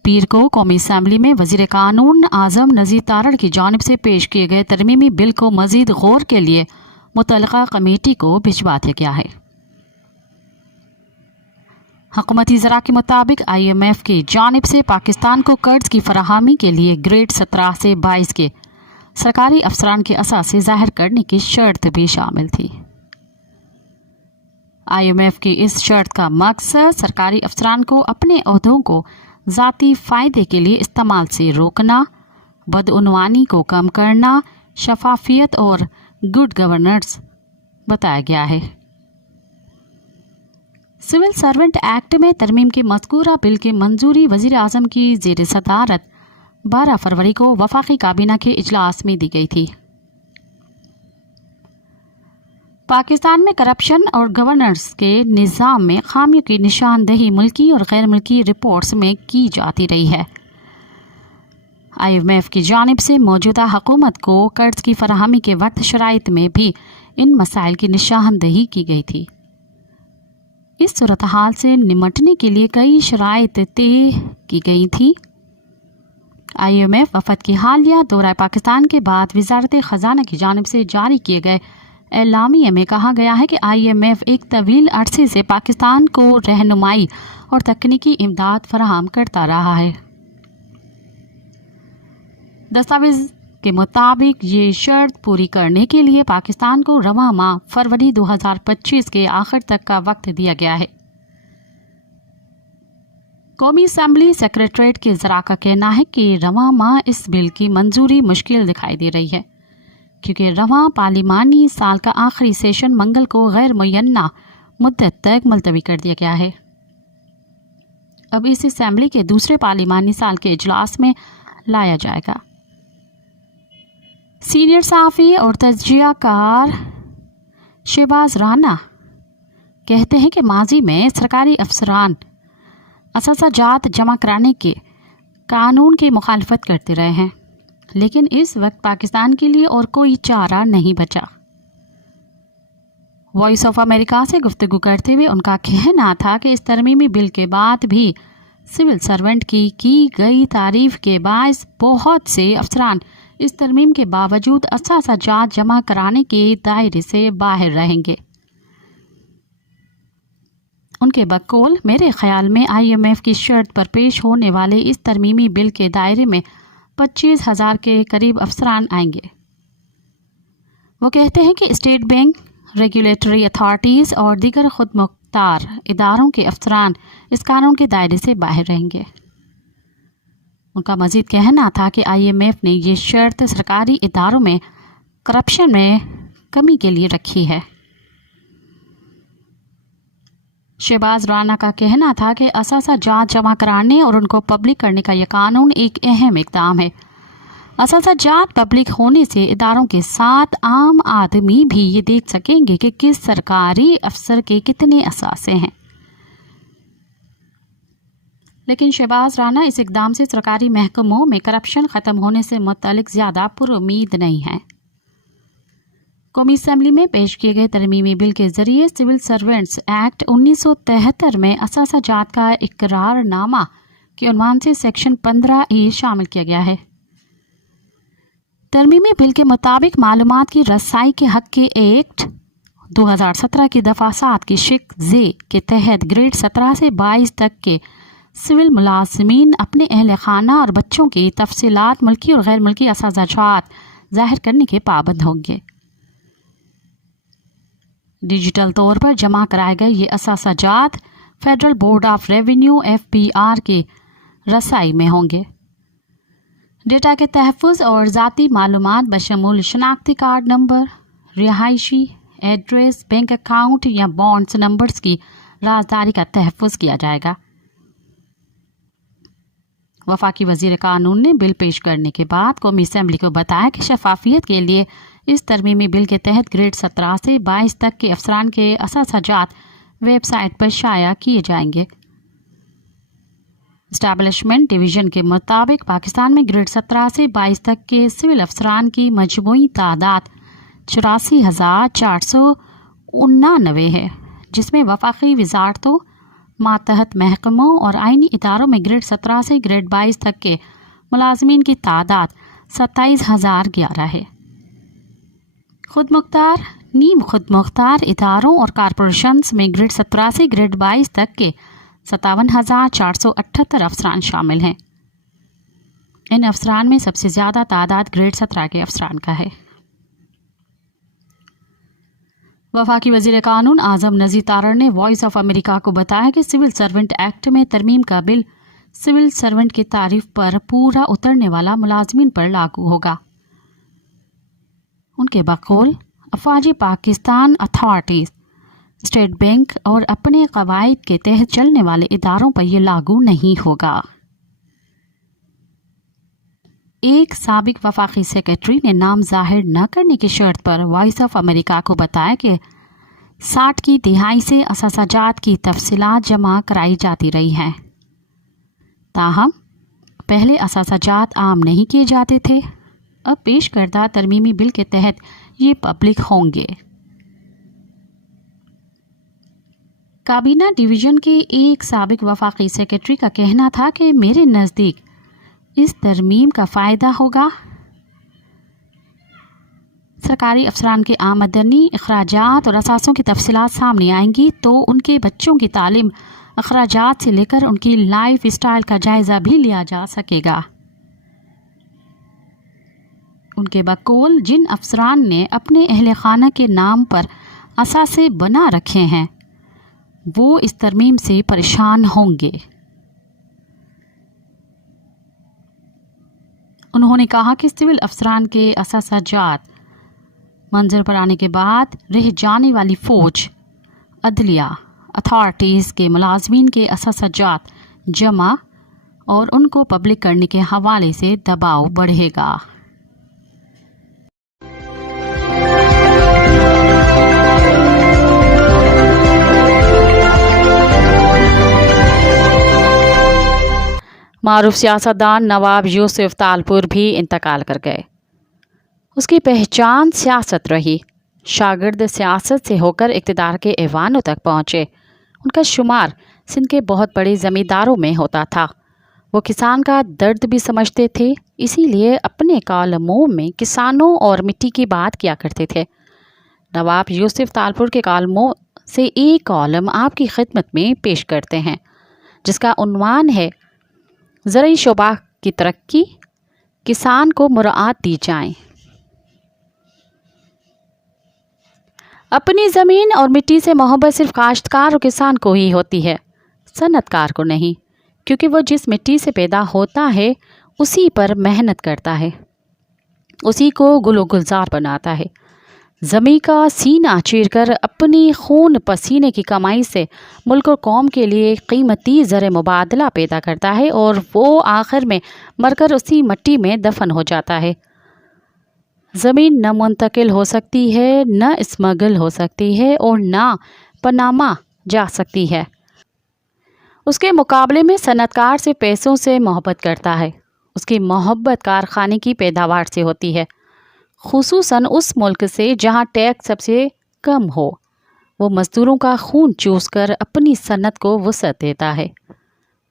पीर को कौमी असम्बली में वज़ीर कानून आज़म नज़ीर तारड़ की जानिब से पेश किए गए तरमीमी बिल को मज़ीद गौर के लिए मुतल्लिका कमेटी को भिजवा दिया गया है। हुकूमती ज़रा के मुताबिक IMF की जानिब से पाकिस्तान को कर्ज की फराहमी के लिए ग्रेड 17 से 22 के सरकारी अफसरान के असासे ज़ाहिर करने की शर्त भी शामिल थी। IMF की इस शर्त का मकसद सरकारी अफसरान को अपने ओहदों को ज़ाती फ़ायदे के लिए इस्तेमाल से रोकना, बदउनवानी को कम करना, शफाफियत और गुड गवर्नेंस बताया गया है। सिविल सर्वेंट एक्ट में तरमीम के मज़कूरा बिल की मंजूरी वज़ीर आज़म की ज़ेर सदारत 12 फरवरी को वफाकी काबीना के इजलास में दी गई थी। पाकिस्तान में करप्शन और गवर्नेंस के निज़ाम में खामियों की निशानदही मुल्की और गैर मुल्की रिपोर्ट्स में की जाती रही है। IMF की जानिब से मौजूदा हुकूमत को कर्ज की फराहमी के वक्त शराइत में भी इन मसाइल की निशानदही की गई थी। इस सूरत हाल से निमटने के लिए कई शराइत तय की गई थी। IMF वफद की हालिया दौरा पाकिस्तान के बाद वज़ारत ख़जाना की जानिब से जारी किए गए एलामिया में कहा गया है कि IMF एक तवील अरसे से पाकिस्तान को रहनुमाई और तकनीकी इमदाद फराहम करता रहा है। दस्तावेज के मुताबिक ये शर्त पूरी करने के लिए पाकिस्तान को रवां माह फरवरी 2025 के आखिर तक का वक्त दिया गया है। कौमी असम्बली सेक्रेटरीट के ज़रा का कहना है कि रवां माह इस बिल की मंजूरी मुश्किल दिखाई दे रही है, क्योंकि रवां पार्लिमानी साल का आखिरी सेशन मंगल को गैर मुयन्ना मुद्दत तक मुलतवी कर दिया गया है। अब इस असम्बली के दूसरे पार्लिमानी साल के इजलास में लाया जाएगा। सीनियर सहाफ़ी और तजज़ियाकार शहबाज राना कहते हैं कि माजी में सरकारी अफसरान असासाजात जमा कराने के कानून की मुखालफत करते रहे हैं, लेकिन इस वक्त पाकिस्तान के लिए और कोई चारा नहीं बचा। वॉइस ऑफ अमेरिका से गुफ्तगू करते हुए उनका कहना था कि इस तरमीमी बिल के बाद भी सिविल सर्वेंट की गई तारीफ के बायस बहुत से अफसरान इस तरमीम के बावजूद असासाजात जमा कराने के दायरे से बाहर रहेंगे। उनके बकौल मेरे ख्याल में IMF की शर्त पर पेश होने वाले इस तरमीमी बिल के दायरे में 25,000 के करीब अफसरान आएंगे। वो कहते हैं कि स्टेट बैंक, रेगुलेटरी अथॉरिटीज़ और दीगर खुद मुख्तार इदारों के अफसरान इस कानून के दायरे से बाहर रहेंगे। उनका मजीद कहना था कि IMF ने ये शर्त सरकारी इदारों में करप्शन में कमी के लिए रखी है। शहबाज राना का कहना था कि असासा जात जमा कराने और उनको पब्लिक करने का यह कानून एक अहम इक़दाम है। असासा जात पब्लिक होने से इदारों के साथ आम आदमी भी ये देख सकेंगे कि किस सरकारी अफसर के कितने असासे हैं। लेकिन शहबाज राना इस इक़दाम से सरकारी महकमों में करप्शन ख़त्म होने से मुतल्लिक़ ज़्यादा पुरुमीद नहीं है। कौमी असम्बली में पेश किए गए तरमीमी बिल के ज़रिए सिविल सर्वेंट्स एक्ट 1973 में असासा जात का इकरारनामा के उन्वान से सेक्शन 15A शामिल किया गया है। तरमीमी बिल के मुताबिक मालूमात की रसाई के हक के एक्ट 2017 की दफ़ा 7 की शिक जे के तहत ग्रेड 17 से 22 तक के सिविल मुलाजमीन अपने अहल खाना और बच्चों की तफसीलात मुल्की और गैर मुल्की असाजात ज़ाहिर करने के पाबंद होंगे। डिजिटल तौर पर जमा कराए गए ये असाजात federal board of revenue FBR के रसाई में होंगे। डेटा के तहफ़्फ़ुज़ और ज़ाती मालूमात बशमूल शनाख्ती कार्ड नंबर, रिहायशी एड्रेस, बैंक अकाउंट या बॉन्ड्स नंबर्स की राजदारी का तहफ़्फ़ुज़ किया जाएगा। वफाकी वज़ीर कानून ने बिल पेश करने के बाद कौमी असम्बली को बताया कि शफाफियत के लिए इस तरमीमी बिल के तहत ग्रेड 17 से 22 तक के अफसरान के असाजात वेबसाइट पर शाया किए जाएंगे। एस्टैब्लिशमेंट डिवीज़न के मुताबिक पाकिस्तान में ग्रेड 17 से 22 तक के सिविल अफसरान की मजमूई तादाद 84,489 है, जिसमें वफाकी वजारतों, मातहत महकमों और आइनी इदारों में ग्रेड 17 से ग्रेड 22 तक के मुलाजमीन की तादाद 27,011 है। खुद मुख्तार, नीम खुद मुख्तार इदारों और कॉरपोरेशंस में ग्रेड 17 से ग्रेड 22 तक के 57,478 अफसरान शामिल हैं। इन अफसरान में सबसे ज़्यादा तादाद ग्रेड 17 के अफसरान का है। वफाकी वज़ीर कानून आज़म नज़ीर तारड़ ने वॉइस ऑफ अमेरिका को बताया कि सिविल सर्वेंट एक्ट में तरमीम का बिल सिविल सर्वेंट की तारीफ पर पूरा उतरने वाला मुलाजमीन पर लागू होगा। उनके बकौल अफवाज पाकिस्तान अथॉरिटीज़, स्टेट बैंक और अपने कवायद के तहत चलने वाले इदारों पर यह लागू नहीं होगा। एक साबिक वफाकी सेक्रेटरी ने नाम जाहिर न करने की शर्त पर वॉइस ऑफ अमेरिका को बताया कि 60 की दिहाई से असाजात की तफसीलात जमा कराई जाती रही हैं। ताहम पहले असाजात आम नहीं किए जाते थे। अब पेश करदा तरमीमी बिल के तहत ये पब्लिक होंगे। काबीना डिवीज़न के एक साबिक वफाकी सेक्रेटरी का कहना था कि मेरे नज़दीक इस तरमीम का फ़ायदा होगा। सरकारी अफसरान के आमदनी, अखराजात और असासों की तफसीलात सामने आएंगी तो उनके बच्चों की तालीम, अखराजात से लेकर उनकी लाइफ स्टाइल का जायज़ा भी लिया जा सकेगा। उनके बकौल जिन अफसरान ने अपने अहल खाना के नाम पर असासे बना रखे हैं वो इस तरमीम से परेशान होंगे। उन्होंने कहा कि सिविल अफसरान के असाजात मंजर पर आने के बाद रह जाने वाली फ़ौज, अदलिया, अथॉरिटीज़ के मुलाजमीन के असाजात जमा और उनको पब्लिक करने के हवाले से दबाव बढ़ेगा। मारूफ सियासतदान नवाब यूसुफ तालपुर भी इंतकाल कर गए। उसकी पहचान सियासत रही। शागिर्द सियासत से होकर इक़्तिदार के ऐवानों तक पहुँचे। उनका शुमार सिंध के बहुत बड़े ज़मींदारों में होता था। वो किसान का दर्द भी समझते थे, इसीलिए अपने कॉलमों में किसानों और मिट्टी की बात किया करते थे। नवाब यूसुफ तालपुर के कॉलमों से एक कॉलम आपकी खिदमत में पेश करते हैं, जिसका उन्वान है ज़रई शोबा की तरक्की, किसान को मुराआत दी जाए। अपनी ज़मीन और मिट्टी से मोहब्बत सिर्फ काश्तकार और किसान को ही होती है, सनतकार को नहीं, क्योंकि वो जिस मिट्टी से पैदा होता है उसी पर मेहनत करता है, उसी को गुलो गुलजार बनाता है। ज़मीं का सीना चीरकर अपनी खून पसीने की कमाई से मुल्क और कौम के लिए कीमती ज़र मुबादला पैदा करता है और वो आखिर में मरकर उसी मिट्टी में दफन हो जाता है। ज़मीन न मुंतकिल हो सकती है, न स्मगल हो सकती है और न पनामा जा सकती है। उसके मुकाबले में सनतकार से पैसों से मोहब्बत करता है। उसकी मोहब्बत कारखाने की पैदावार से होती है, खुसूसन उस मुल्क से जहाँ टैक्स सबसे कम हो। वो मज़दूरों का खून चूस कर अपनी सनत को वसअत देता है,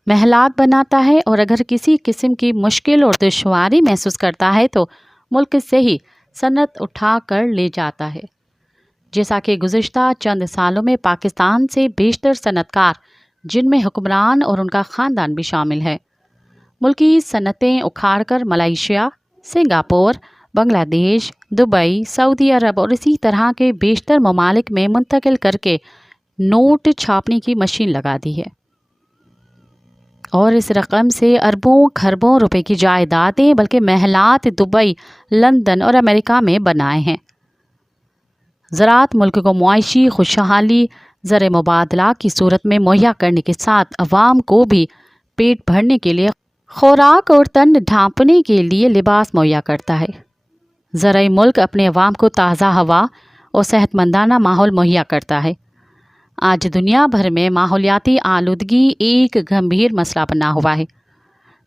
महलात बनाता है और अगर किसी किस्म की मुश्किल और दुश्वारी महसूस करता है तो मुल्क से ही सनत उठा कर ले जाता है। जैसा कि गुज़िश्ता चंद सालों में पाकिस्तान से बेशतर सनतकार, जिनमें हुक्मरान और उनका ख़ानदान भी शामिल है, मुल्की सनतें उखाड़कर Malaysia, Singapore, Bangladesh, Dubai, Saudi Arab और इसी तरह के बेशतर ममालिक में मुंतकिल करके नोट छापने की मशीन लगा दी है और इस रकम से अरबों खरबों रुपए की जायदादें बल्कि महलात दुबई, लंदन और अमेरिका में बनाए हैं। ज़राअत मुल्क को मुआशी खुशहाली ज़र मुबादला की सूरत में मुहैया करने के साथ अवाम को भी पेट भरने के लिए खुराक और तन ढांपने के लिए लिबास मुहैया करता है। ज़राई मुल्क अपने अवाम को ताज़ा हवा और सेहतमंदाना माहौल मुहैया करता है। आज दुनिया भर में माहौलियाती आलूदगी एक गंभीर मसला बना हुआ है,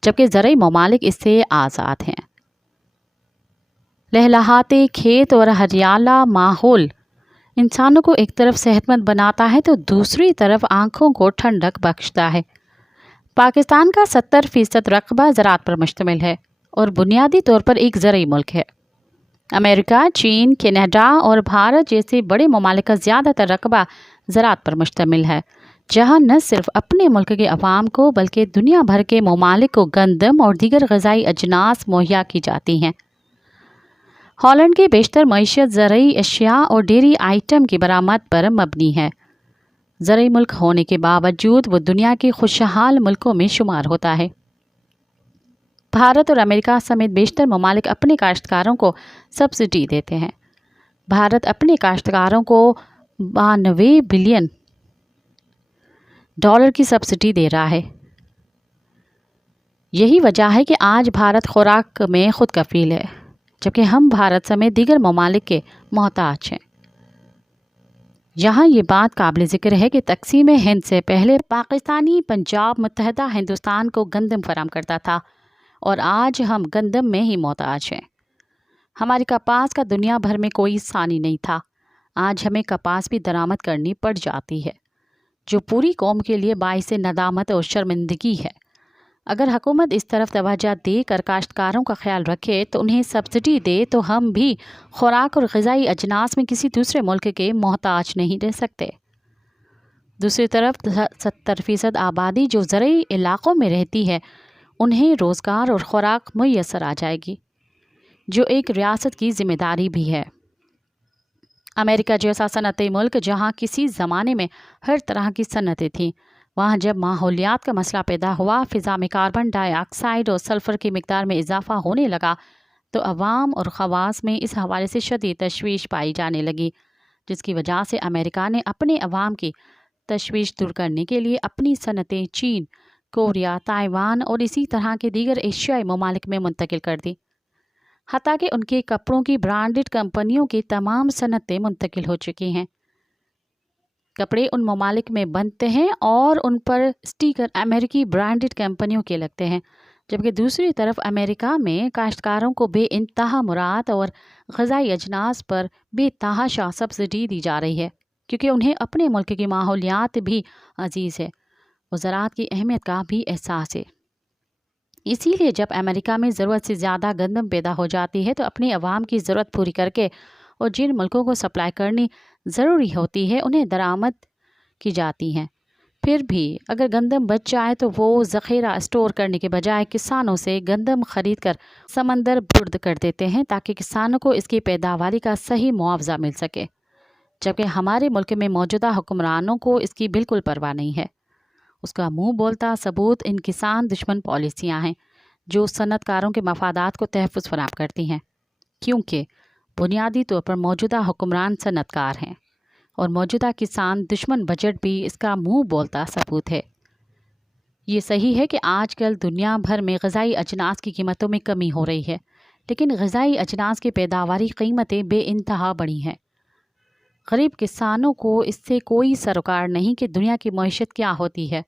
जबकि ज़राई ममालिक इससे आज़ाद हैं। लहलहाते खेत और हरियाला माहौल इंसानों को एक तरफ सेहतमंद बनाता है तो दूसरी तरफ आँखों को ठंडक बख्शता है। पाकिस्तान का 70% रकबा ज़राअत पर मुश्तमिल है और बुनियादी तौर पर एक ज़राई मुल्क है। अमेरिका, चीन, कनाडा और भारत जैसे बड़े ममालिक का ज़्यादातर रकबा ज़राअत पर मुश्तमिल है, जहाँ न सिर्फ अपने मुल्क के अवाम को बल्कि दुनिया भर के ममालिक को गंदम और दीगर ग़िज़ाई अजनास मुहैया की जाती हैं। हॉलैंड की बेशतर मईशत ज़राई अशिया और डेयरी आइटम की बरामद पर मबनी है। ज़राई मुल्क होने के बावजूद वो दुनिया के खुशहाल मुल्कों में शुमार होता है। भारत और अमेरिका समेत बेशतर ममालिक अपने काश्तकारों को सब्सिडी देते हैं। भारत अपने काश्तकारों को 92 बिलियन डॉलर की सब्सिडी दे रहा है। यही वजह है कि आज भारत खुराक में खुद कफील है, जबकि हम भारत समेत दीगर ममालिक के मोहताज हैं। यहाँ ये बात काबिल ज़िक्र है कि तक़सीम हिंद से पहले पाकिस्तानी पंजाब मुत्तहदा हिंदुस्तान को गंदम फराम करता था और आज हम गंदम में ही मोहताज हैं। हमारी कपास का दुनिया भर में कोई सानी नहीं था, आज हमें कपास भी दरामद करनी पड़ जाती है, जो पूरी कौम के लिए बाइस नदामत और शर्मिंदगी है। अगर हुकूमत इस तरफ तवज्जो देकर काश्तकारों का ख्याल रखे तो उन्हें सब्सिडी दे तो हम भी खुराक और ग़िज़ाई अजनास में किसी दूसरे मुल्क के मोहताज नहीं रह सकते। दूसरी तरफ 70% आबादी जो ज़राई इलाक़ों में रहती है उन्हें रोज़गार और खुराक मुयस्सर आ जाएगी, जो एक रियासत की ज़िम्मेदारी भी है। अमेरिका जैसा सनती मुल्क जहाँ किसी ज़माने में हर तरह की सनतें थीं, वहाँ जब माहौलियात का मसला पैदा हुआ, फ़िज़ा में कार्बन डाइऑक्साइड और सल्फ़र की मिक़दार में इजाफ़ा होने लगा तो अवाम और ख़वास में इस हवाले से शदीद तशवीश पाई जाने लगी, जिसकी वजह से अमेरिका ने अपने अवाम की तशवीश दूर करने के लिए अपनी सनतें चीन, कोरिया, ताइवान और इसी तरह के दीगर एशियाई ममालिक में मुंतकिल कर दी। हत्ता कि उनके कपड़ों की ब्रांडेड कंपनियों की तमाम सनतें मुंतकिल हो चुकी हैं। कपड़े उन ममालिक में बनते हैं और उन पर स्टिकर अमेरिकी ब्रांडेड कंपनियों के लगते हैं, जबकि दूसरी तरफ अमेरिका में काश्तकारों को बेइंतहा मुराद और ग़िज़ाई अजनास पर बेतहाशा सब्सिडी दी जा रही है, क्योंकि उन्हें अपने मुल्क की माहौलियात भी अजीज़ है और ज़राअत की अहमियत का भी एहसास है। इसीलिए जब अमेरिका में ज़रूरत से ज़्यादा गंदम पैदा हो जाती है तो अपनी अवाम की ज़रूरत पूरी करके और जिन मुल्कों को सप्लाई करनी ज़रूरी होती है उन्हें दरामद की जाती हैं। फिर भी अगर गंदम बच जाए तो वो ज़ख़ीरा स्टोर करने के बजाय किसानों से गंदम ख़रीद कर समंदर बुर्द कर देते हैं ताकि किसानों को इसकी पैदावारी का सही मुआवजा मिल सके, जबकि हमारे मुल्क में मौजूदा हुक्मरानों को इसकी बिल्कुल परवाह नहीं है। उसका मुँह बोलता सबूत इन किसान दुश्मन पॉलिसियाँ हैं जो सनतकारों के मफादात को तहफ़्फ़ुज़ फराहम करती हैं, क्योंकि बुनियादी तौर पर मौजूदा हुक्मरान सनतकार हैं और मौजूदा किसान दुश्मन बजट भी इसका मुंह बोलता सबूत है। ये सही है कि आजकल दुनिया भर में ग़िज़ाई अजनास की कीमतों में कमी हो रही है, लेकिन ग़िज़ाई अजनास की पैदावारी कीमतें बेइंतहा बढ़ी हैं। गरीब किसानों को इससे कोई सरोकार नहीं कि दुनिया की मईशत क्या होती है,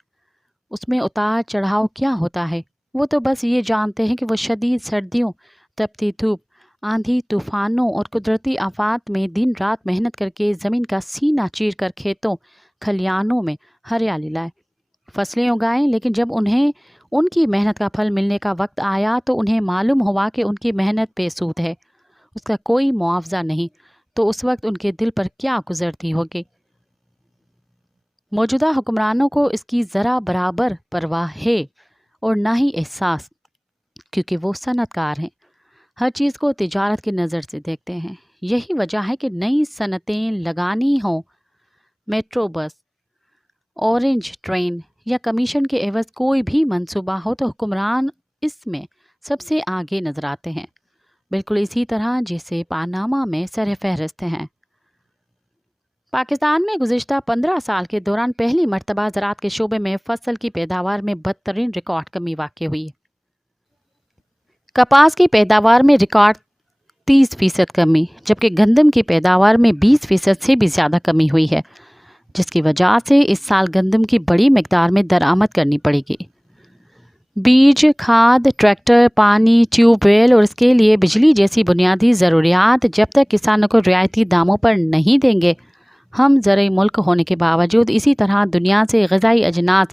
उसमें उतार चढ़ाव क्या होता है। वो तो बस ये जानते हैं कि वो शदीद सर्दियों, तपती धूप, आंधी तूफ़ानों और कुदरती आफात में दिन रात मेहनत करके ज़मीन का सीना चीर कर खेतों खलियानों में हरियाली लाए, फसलें उगाएं। लेकिन जब उन्हें उनकी मेहनत का फल मिलने का वक्त आया तो उन्हें मालूम हुआ कि उनकी मेहनत बेसूद है, उसका कोई मुआवजा नहीं। तो उस वक्त उनके दिल पर क्या गुजरती होगी। मौजूदा हुक्मरानों को इसकी ज़रा बराबर परवाह है और ना ही एहसास, क्योंकि वो सनतकार हैं, हर चीज़ को तिजारत की नज़र से देखते हैं। यही वजह है कि नई सनतें लगानी हों, मेट्रो बस, ऑरेंज ट्रेन या कमीशन के एवज़ कोई भी मंसूबा हो, तो हुक्मरान इसमें सबसे आगे नज़र आते हैं, बिल्कुल इसी तरह जैसे पानामा में सर फहरिस्त हैं। पाकिस्तान में गुज़िश्ता 15 साल के दौरान पहली मर्तबा ज़राअत के शोबे में फसल की पैदावार में बदतरीन रिकॉर्ड कमी वाक़ई हुई। कपास की पैदावार में रिकॉर्ड 30% कमी, जबकि गंदम की पैदावार में 20% से भी ज़्यादा कमी हुई है, जिसकी वजह से इस साल गंदम की बड़ी मिकदार में दरामद करनी पड़ेगी। बीज, खाद, ट्रैक्टर, पानी, ट्यूबवेल और इसके लिए बिजली जैसी बुनियादी ज़रूरियात जब तक किसानों को रियायती दामों पर नहीं देंगे, हम ज़रई मुल्क होने के बावजूद इसी तरह दुनिया से ग़िज़ाई अजनास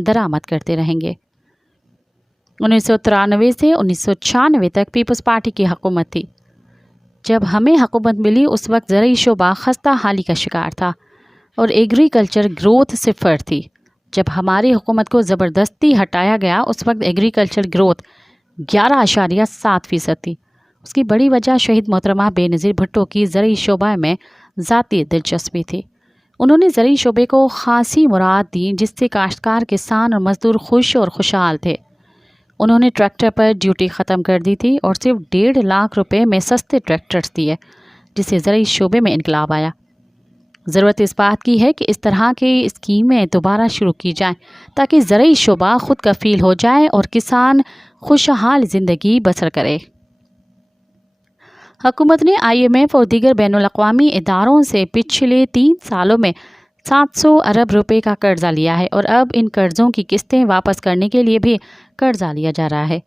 दरामद करते रहेंगे। 1993 से 1996 तक पीपल्स पार्टी की हुकूमत थी। जब हमें हुकूमत मिली उस वक्त ज़रई शोबा खस्ता हाली का शिकार था और एग्रीकल्चर ग्रोथ सिफर थी। जब हमारी हुकूमत को ज़बरदस्ती हटाया गया उस वक्त एग्रीकल्चर ग्रोथ 11.7% थी। उसकी बड़ी वजह शहीद मोहतरमा बेनज़ीर भुट्टो की ज़रई शोबा में ज़ाती दिलचस्पी थी। उन्होंने ज़रई शोबे को ख़ासी मुराद दी, जिससे काश्तकार, किसान और मज़दूर खुश और खुशहाल थे। उन्होंने ट्रैक्टर पर ड्यूटी ख़त्म कर दी थी और सिर्फ 1.5 लाख रुपए में सस्ते ट्रैक्टर्स दिए, जिससे ज़रई शोबे में इनकलाब आया। ज़रूरत इस बात की है कि इस तरह की स्कीमें दोबारा शुरू की जाएं, ताकि ज़रई शोबा खुद कफ़ील हो जाए और किसान खुशहाल ज़िंदगी बसर करे। हुकूमत ने IMF और दीगर बैनुल-अक़वामी इदारों से पिछले 3 सालों में 700 अरब रुपए का कर्जा लिया है और अब इन कर्ज़ों की किस्तें वापस करने के लिए भी कर्जा लिया जा रहा है।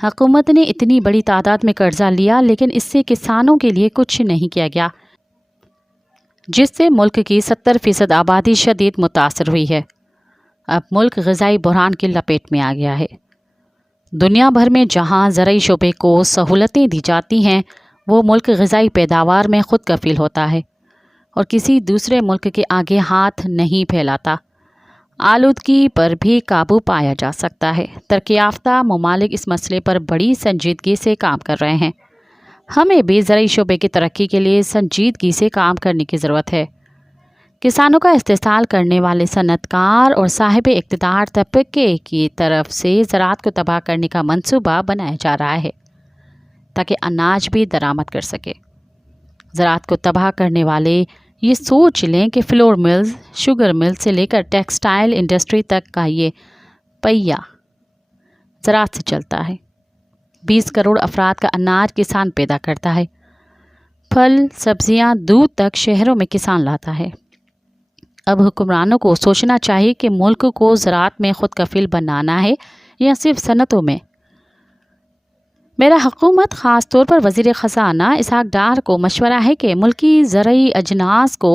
हुकूमत ने इतनी बड़ी तादाद में कर्जा लिया, लेकिन इससे किसानों के लिए कुछ नहीं किया गया, जिससे मुल्क की 70% आबादी शदीद मुतासर हुई है। अब मुल्क ग़िज़ाई बहरान की लपेट में आ गया है। दुनिया भर में जहाँ ज़रई शोबे को सहूलतें दी जाती हैं, वो मुल्क ग़िज़ाई पैदावार में ख़ुद कफ़ील होता है और किसी दूसरे मुल्क के आगे हाथ नहीं फैलाता। आलूदगी पर भी काबू पाया जा सकता है। तरक्की याफ्ता ममालिक इस मसले पर बड़ी संजीदगी से काम कर रहे हैं। हमें भी ज़रई शोबे की तरक्की के लिए संजीदगी से काम करने की ज़रूरत है। किसानों का इस्तेसाल करने वाले सनतकार और साहिब इक़्तिदार तबके की तरफ से ज़राअत को तबाह करने का मंसूबा बनाया जा रहा है, ताकि अनाज भी दरामद कर सके। ज़राअत को तबाह करने वाले ये सोच लें कि फ्लोर मिल्स, शुगर मिल्स से लेकर टेक्सटाइल इंडस्ट्री तक का ये पहिया ज़राअत से चलता है। 20 करोड़ अफराद का अनाज किसान पैदा करता है। फल, सब्जियां, दूध तक शहरों में किसान लाता है। अब हुक्मरानों को सोचना चाहिए कि मुल्क को ज़राअत में ख़ुद कफ़ील बनाना है या सिर्फ सनतों में। मेरा हुकूमत ख़ास तौर पर वज़ीर ख़ज़ाना इसहाक़ डार को मशवरा है कि मुल्की ज़रई अजनास को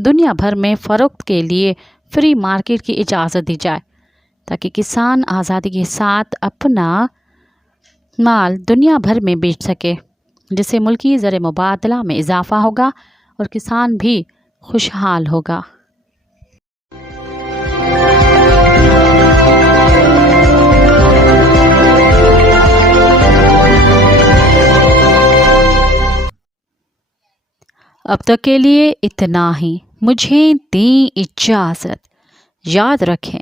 दुनिया भर में फ़रोख्त के लिए फ्री मार्केट की इजाज़त दी जाए, ताकि किसान आज़ादी के साथ अपना माल दुनिया भर में बेच सके, जिससे मुल्की ज़र मुबादला में इजाफ़ा होगा और किसान भी खुशहाल होगा। अब तक के लिए इतना ही। मुझे दें इजाज़त। याद रखें,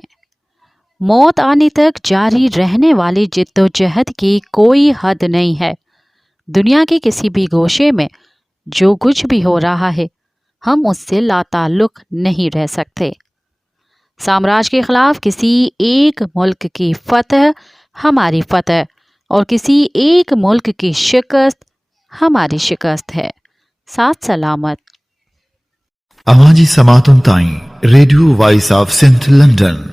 मौत आने तक जारी रहने वाली जिद्दोजहद की कोई हद नहीं है। दुनिया के किसी भी गोशे में जो कुछ भी हो रहा है, हम उससे लाताल्लुक नहीं रह सकते। साम्राज्य के खिलाफ किसी एक मुल्क की फतह हमारी फतह और किसी एक मुल्क की शिकस्त हमारी शिकस्त है। साथ सलामत। Amaji Samatun Tai, Radio Voice of St. London.